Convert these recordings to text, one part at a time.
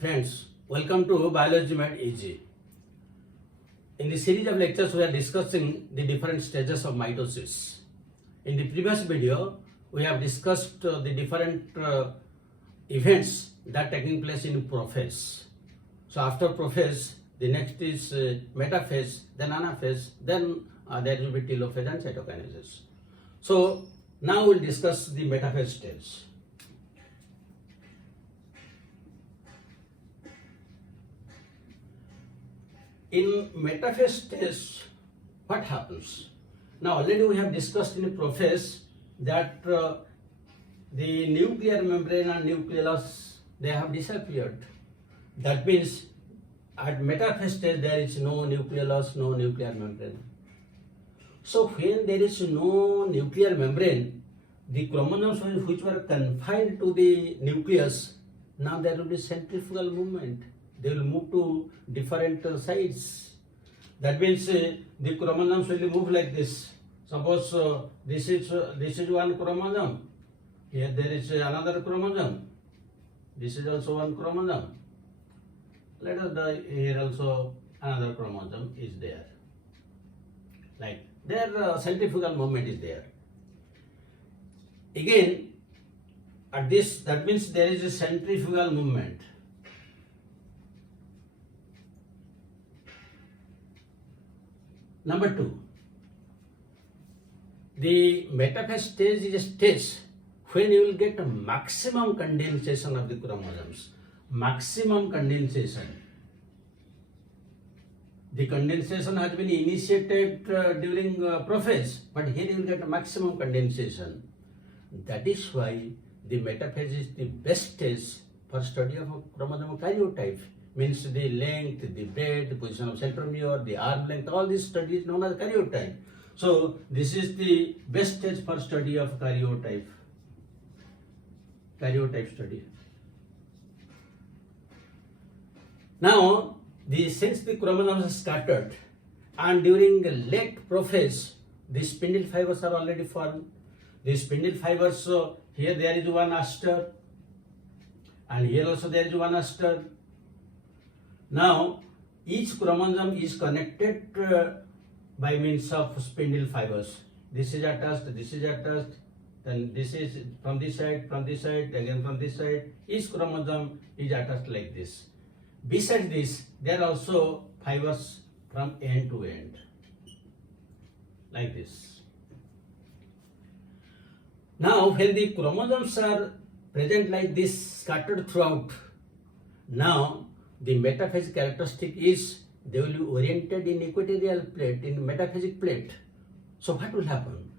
Friends, welcome to Biology Made Easy. In the series of lectures, we are discussing the different stages of mitosis. In the previous video, we have discussed the different events that taking place in prophase. So after prophase, the next is metaphase, then anaphase, then there will be telophase and cytokinesis. So now we'll discuss the metaphase stage. In metaphase stage, what happens? Now already we have discussed in prophase that the nuclear membrane and nucleolus, they have disappeared. That means at metaphase stage there is no nucleolus, no nuclear membrane. So when there is no nuclear membrane, the chromosomes which were confined to the nucleus, now there will be centrifugal movement. They will move to different sides. That means the chromosomes will move like this. Suppose this is one chromosome. Here there is another chromosome. This is also one chromosome. Let us here also another chromosome is there. Like their centrifugal movement is there. Again, at this, that means there is a centrifugal movement. Number two, the metaphase stage is a stage when you will get a maximum condensation of the chromosomes. Maximum condensation. The condensation has been initiated during prophase, but here you will get a maximum condensation. That is why the metaphase is the best stage for study of a chromosome karyotype. Means the length, the breadth, the position of centromere, the arm length, all these studies known as karyotype. So this is the best stage for study of karyotype study. Now, since the chromosomes are scattered and during the late prophase, the spindle fibers are already formed. The spindle fibers, so here there is one aster and here also there is one aster. Now, each chromosome is connected by means of spindle fibers. This is attached, then this is from this side, again from this side. Each chromosome is attached like this. Besides this, there are also fibers from end to end, like this. Now, when the chromosomes are present like this, scattered throughout, now the metaphase characteristic is they will be oriented in equatorial plate, in metaphasic plate. So what will happen?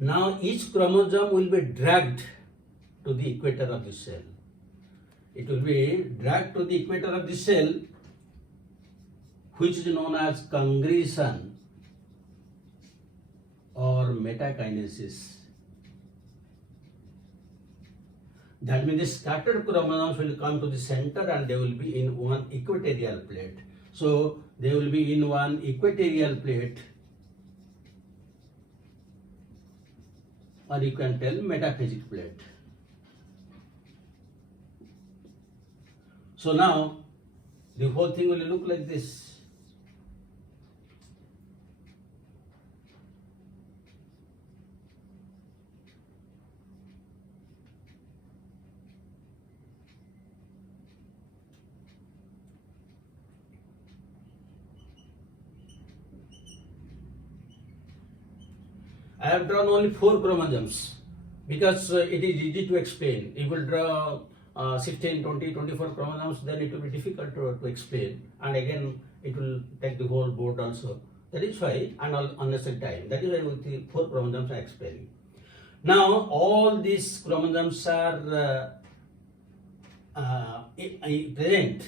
Now each chromosome will be dragged to the equator of the cell. It will be dragged to the equator of the cell, which is known as congression or metakinesis. That means the scattered chromosomes will come to the center and they will be in one equatorial plate. So they will be in one equatorial plate, or you can tell metaphasic plate. So now the whole thing will look like this. I have drawn only 4 chromosomes because it is easy to explain. If you will draw 16, 20, 24 chromosomes, then it will be difficult to explain, and again it will take the whole board also. That is why, and unnecessary time. That is why with the 4 chromosomes I am explaining. Now all these chromosomes are present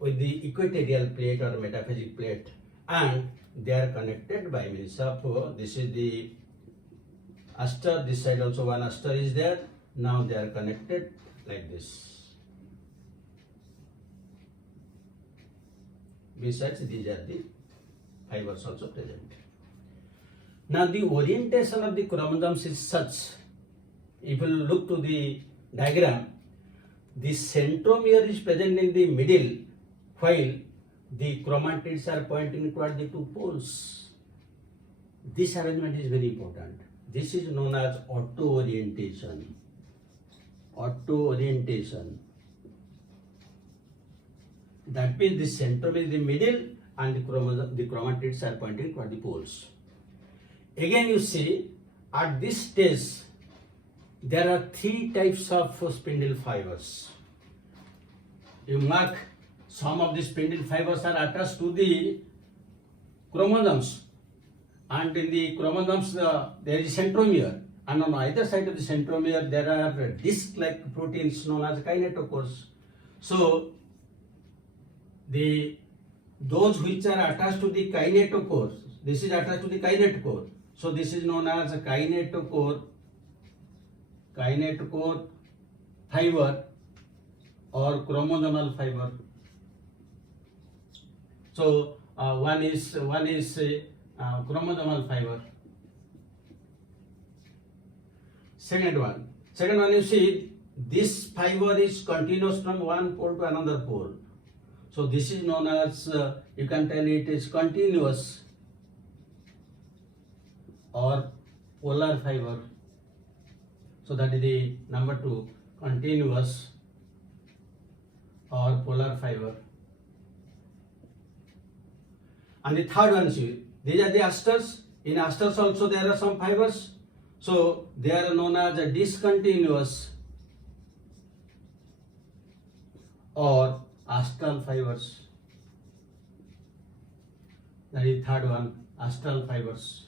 with the equatorial plate or metaphasic plate, and they are connected by means of this is the aster, this side also one aster is there. Now they are connected like this. Besides, these are the fibers also present. Now the orientation of the chromosomes is such, if you look to the diagram, the centromere is present in the middle while the chromatids are pointing toward the two poles. This arrangement is very important. This is known as auto-orientation. Auto-orientation. That means the centromere is in the middle and the chromatids are pointing toward the poles. Again you see, at this stage, there are three types of spindle fibers. You mark some of the spindle fibers are attached to the chromosomes, and in the chromosomes there is centromere, and on either side of the centromere there are disc-like proteins known as kinetochores. So those which are attached to the kinetochores, this is attached to the kinetochore. So this is known as a kinetochore fiber or chromosomal fiber. So one is chromosomal fiber. Second one you see, this fiber is continuous from one pole to another pole. So this is known as, you can tell it is continuous or polar fiber. So that is the number 2, continuous or polar fiber. And the third one, see, these are the asters. In asters also there are some fibers. So they are known as a discontinuous or astral fibers. That is third one, astral fibers.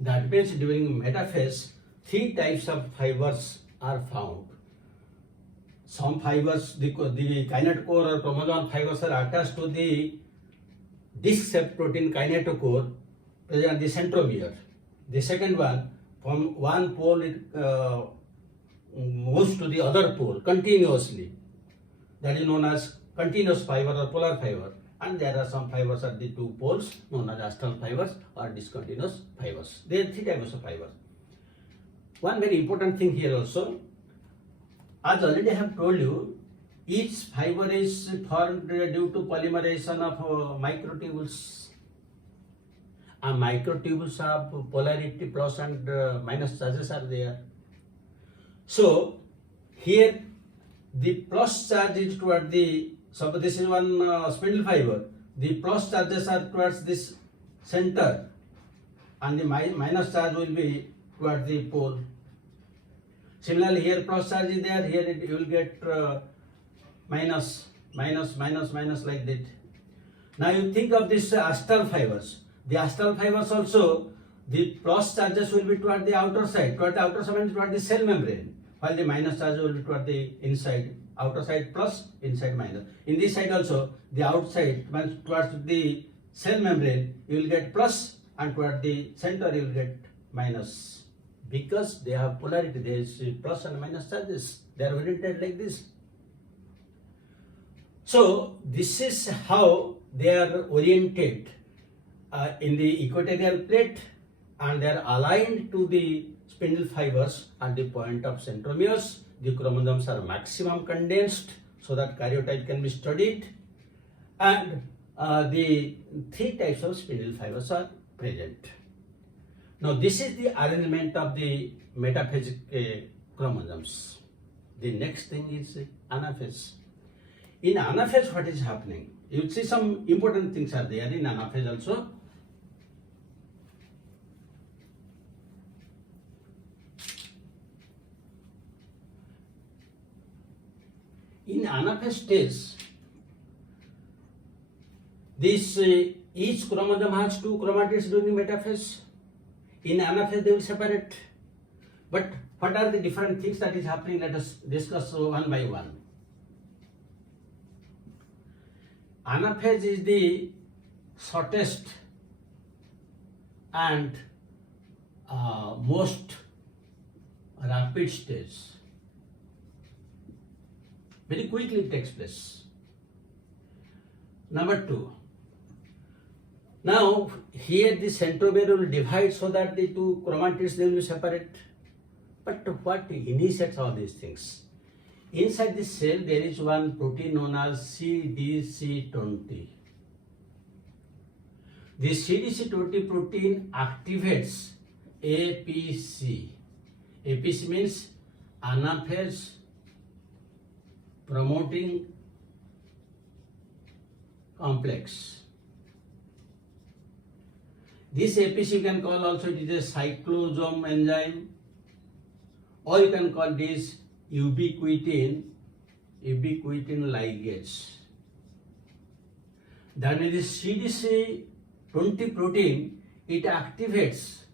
That means during metaphase, three types of fibers are found. Some fibers, the kinetochore or chromosomal fibers are attached to the disc-shaped protein kinetochore present at the centromere. The second one, from one pole it moves to the other pole continuously. That is known as continuous fiber or polar fiber. And there are some fibers at the two poles known as astral fibers or discontinuous fibers. There are three types of fibers. One very important thing here also, as already I have told you, each fiber is formed due to polymerization of microtubules. And microtubules have polarity plus and minus charges are there. So here the plus charge is toward the, so this is one spindle fiber. The plus charges are towards this center and the minus charge will be toward the pole. Similarly, here plus charge is there, here you will get minus like that. Now you think of this astral fibers. The astral fibers also, the plus charges will be toward the outer side, toward the cell membrane, while the minus charge will be toward the inside, outer side plus, inside minus. In this side also, the outside towards the cell membrane, you will get plus, and toward the center you will get minus. Because they have polarity, there is plus and minus charges. They are oriented like this. So this is how they are oriented in the equatorial plate, and they are aligned to the spindle fibers at the point of centromeres. The chromosomes are maximum condensed so that karyotype can be studied, and the three types of spindle fibers are present. Now this is the arrangement of the metaphasic chromosomes. The next thing is anaphase. In anaphase, what is happening? You see some important things are there in anaphase also. In anaphase stage, this each chromosome has two chromatids during metaphase. In anaphase they will separate. But what are the different things that is happening? Let us discuss one by one. Anaphase is the shortest and most rapid stage. Very quickly it takes place. Number 2. Now here the centromere will divide so that the two chromatids they will be separate. But what initiates all these things? inside this cell there is one protein known as CDC20. This CDC20 protein activates APC. APC means anaphase promoting complex. This APC you can call also it is a cyclosome enzyme, or you can call this ubiquitin ligase. Then it is CDC20 protein, it activates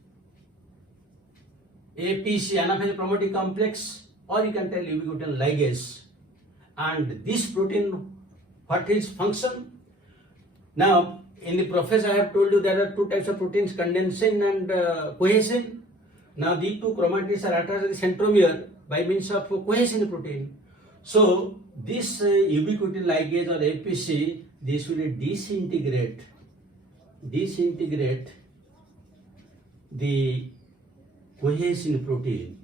APC, anaphase promoting complex, or you can tell ubiquitin ligase. And this protein, what is function? Now, in the preface I have told you there are two types of proteins, condensin and cohesin. Now, these two chromatids are attached to the centromere by means of cohesin protein. So, this ubiquitin ligase or APC, this will disintegrate the cohesin protein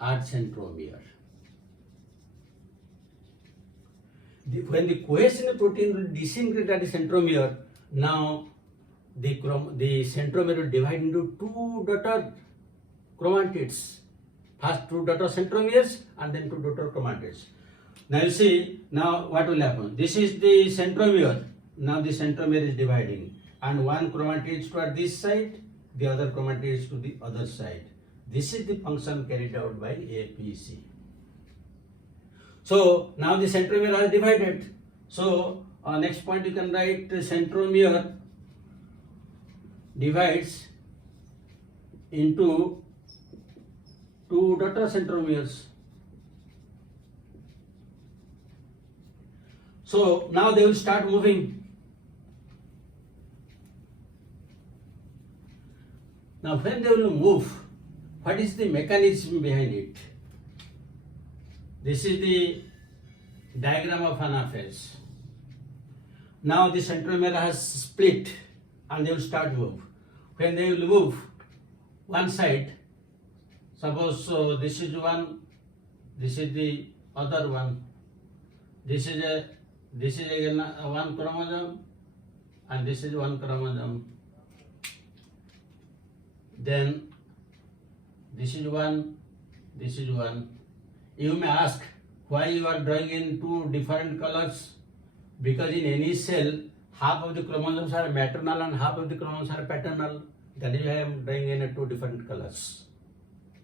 at centromere. When the cohesin protein will disintegrate at the centromere, now the centromere will divide into two daughter chromatids. First two daughter centromeres and then two daughter chromatids. Now you see, now what will happen? This is the centromere. Now the centromere is dividing, and one chromatid is toward this side, the other chromatid is to the other side. This is the function carried out by APC. So now the centromere has divided. So next point you can write centromere divides into two daughter centromeres. So now they will start moving. Now when they will move, what is the mechanism behind it? This is the diagram of anaphase. Now the centromere has split and they will start move. When they will move one side, suppose this is one, this is the other one, this is again one chromosome, and this is one chromosome. Then this is one, this is one. You may ask why you are drawing in two different colors. Because in any cell, half of the chromosomes are maternal and half of the chromosomes are paternal. That is why I am drawing in two different colors.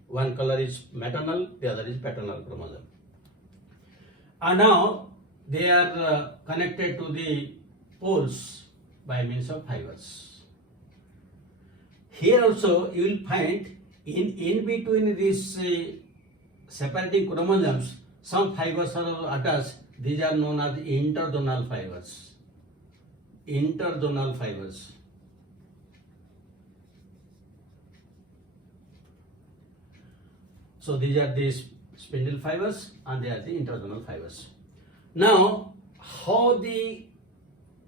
One color is maternal, the other is paternal chromosome. And now they are connected to the poles by means of fibers. Here also you will find in between these separating chromosomes, some fibers are attached. These are known as interzonal fibers. Interzonal fibers. So these are the spindle fibers and they are the interzonal fibers. Now, how the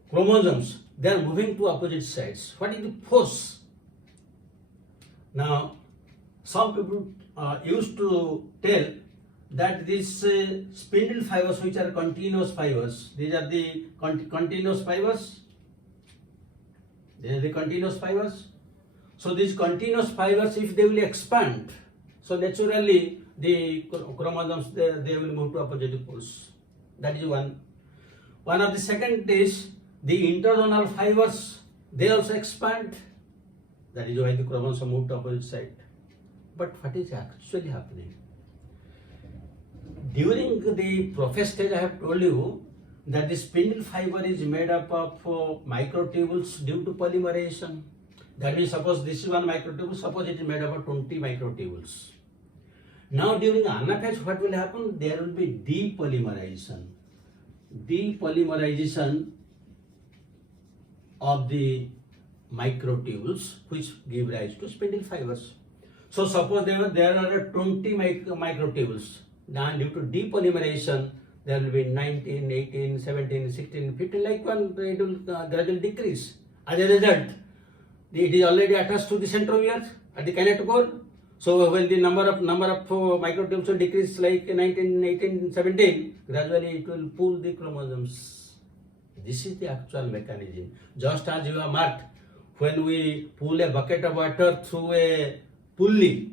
chromosomes, they are moving to opposite sides. What is the force? Now, some people used to tell that these spindle fibers, which are continuous fibers, these are the continuous fibers. They are the continuous fibers. So these continuous fibers, if they will expand, so naturally the chromosomes they will move to opposite poles. That is one. One of the second is the interzonal fibers, they also expand. That is why the chromosomes move to opposite side. But what is actually happening? During the prophase stage, I have told you that the spindle fiber is made up of microtubules due to polymerization. That means suppose this is one microtubule, suppose it is made up of 20 microtubules. Now during anaphase, what will happen? There will be depolymerization. Depolymerization of the microtubules which give rise to spindle fibers. So suppose there are 20 microtubules. Now due to depolymerization, there will be 19, 18, 17, 16, 15, like one, it will gradually decrease. As a result, it is already attached to the centromere at the kinetochore. So when the number of microtubules will decrease like 19, 18, 17, gradually it will pull the chromosomes. This is the actual mechanism. Just as you have marked, when we pull a bucket of water through a pulley,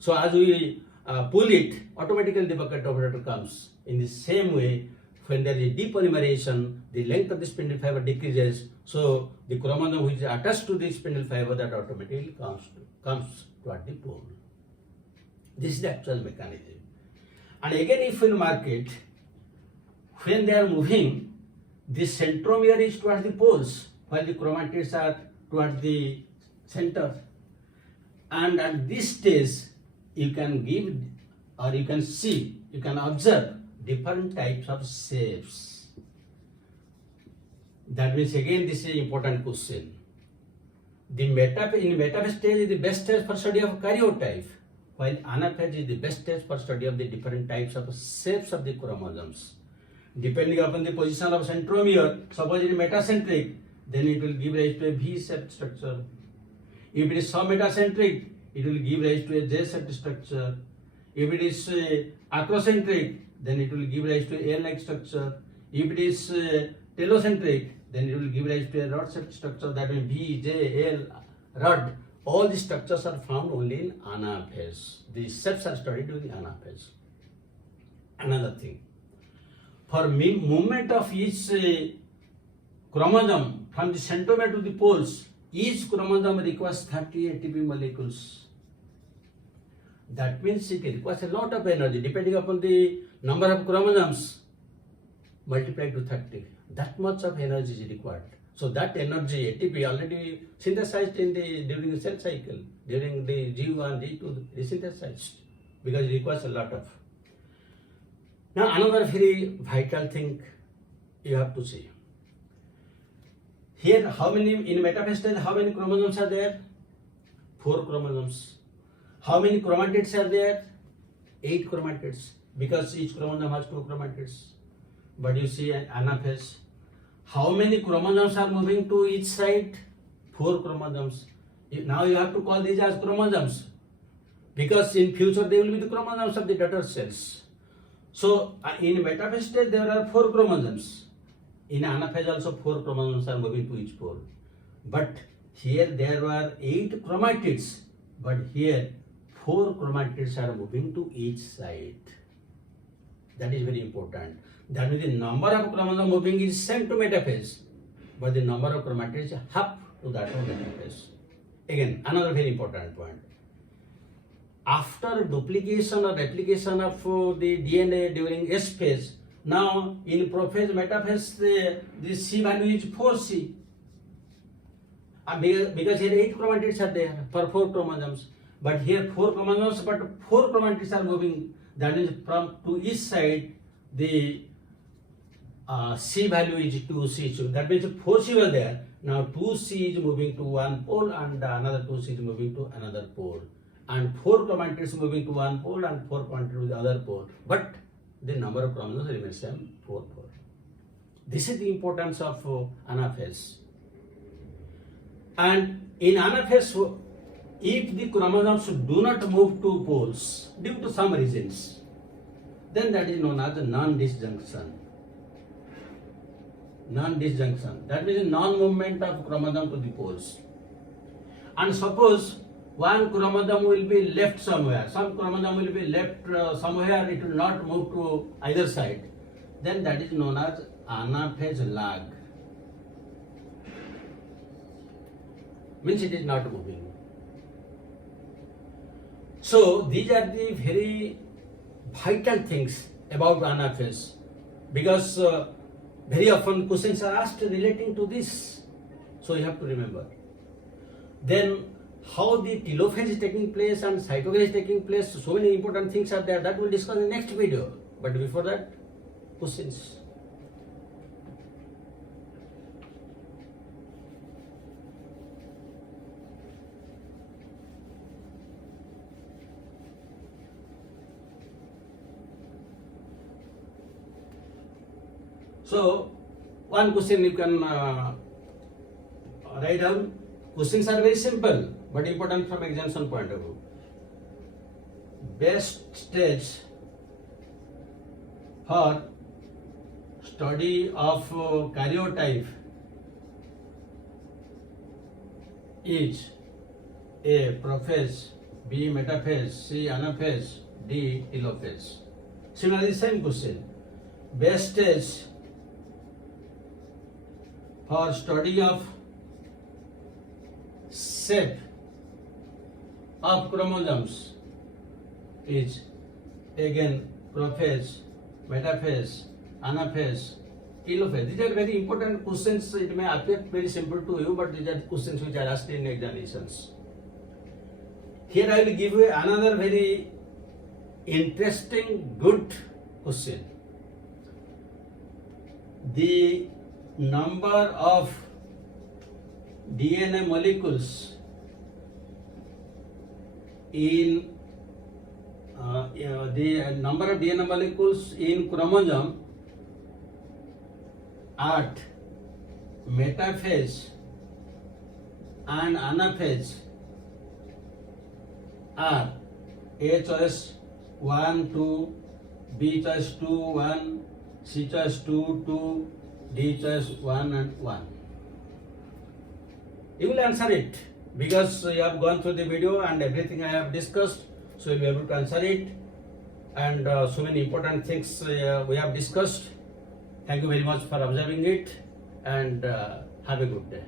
so as we pull it, automatically the bucket of water comes. In the same way, when there is depolymerization, the length of the spindle fiber decreases, so the chromosome which is attached to the spindle fiber, that automatically comes toward the pole. This is the actual mechanism. And again, if we mark it, when they are moving, the centromere is towards the poles, while the chromatids are towards the center. And at this stage, you can give, or you can see, you can observe different types of shapes. That means again, this is an important question. In metaphase stage is the best stage for study of karyotype, while anaphase is the best stage for study of the different types of shapes of the chromosomes. Depending upon the position of centromere, suppose it is metacentric, then it will give rise to a V-shaped structure. If it is submetacentric, it will give rise to a J-shaped structure. If it is acrocentric, then it will give rise to a L-like structure. If it is telocentric, then it will give rise to a rod-shaped structure, that means V, J, L, rod. All these structures are found only in anaphase. These shapes are studied in the anaphase. Another thing, for movement of each chromosome from the centromere to the poles, each chromosome requires 30 ATP molecules. That means it requires a lot of energy, depending upon the number of chromosomes multiplied to 30. That much of energy is required. So that energy, ATP, already synthesized during the cell cycle, during the G1, G2, resynthesized, because it requires a lot of. Now another very vital thing you have to see. Here, how many, in metaphase stage, how many chromosomes are there? 4 chromosomes. How many chromatids are there? 8 chromatids, because each chromosome has 2 chromatids. But you see anaphase, how many chromosomes are moving to each side? 4 chromosomes. Now you have to call these as chromosomes, because in future they will be the chromosomes of the daughter cells. So in metaphase stage there are 4 chromosomes. In anaphase also 4 chromosomes are moving to each pole. But here there were 8 chromatids, but here 4 chromatids are moving to each side. That is very important. That means the number of chromosomes moving is same to metaphase, but the number of chromatids is half to that of metaphase. Again, another very important point. After duplication or replication of the DNA during S phase, now in prophase, metaphase, the C value is 4C. Because here 8 chromatids are there for 4 chromosomes. But here 4 chromosomes, but 4 chromatids are moving. That is from to each side, the C value is 2C. So that means 4C was there. Now 2C is moving to one pole and another 2C is moving to another pole. And 4 chromatids moving to one pole and 4 chromatids to the other pole. But the number of chromosomes remains same, 4. This is the importance of anaphase. And in anaphase, if the chromosomes do not move to poles due to some reasons, then that is known as non-disjunction. Non-disjunction. That means non-movement of chromosome to the poles. And suppose one chromosome will be left somewhere, some chromosome will be left somewhere, it will not move to either side, then that is known as anaphase lag. Means it is not moving. So these are the very vital things about anaphase, because very often questions are asked relating to this. So you have to remember. Then how the telophase is taking place and cytokine is taking place, so many important things are there that we'll discuss in the next video. But before that, questions. So one question you can write down. Questions are very simple but important from examination point of view. best stage for study of karyotype is A. Prophase, B. Metaphase, C. Anaphase, D. Telophase. Similarly, same question. Best stage for study of shape of chromosomes is again prophase, metaphase, anaphase, telophase. These are very important questions. It may appear very simple to you, but these are questions which are asked in examinations. Here I will give you another very interesting, good question. The number of DNA molecules in the number of DNA molecules in chromosome at metaphase and anaphase are A choice 1, 2, B choice 2, 1, C choice 2, 2, D choice 1 and 1. You will answer it because you have gone through the video and everything I have discussed, so you will be able to answer it, and so many important things we have discussed. Thank you very much for observing it, and have a good day.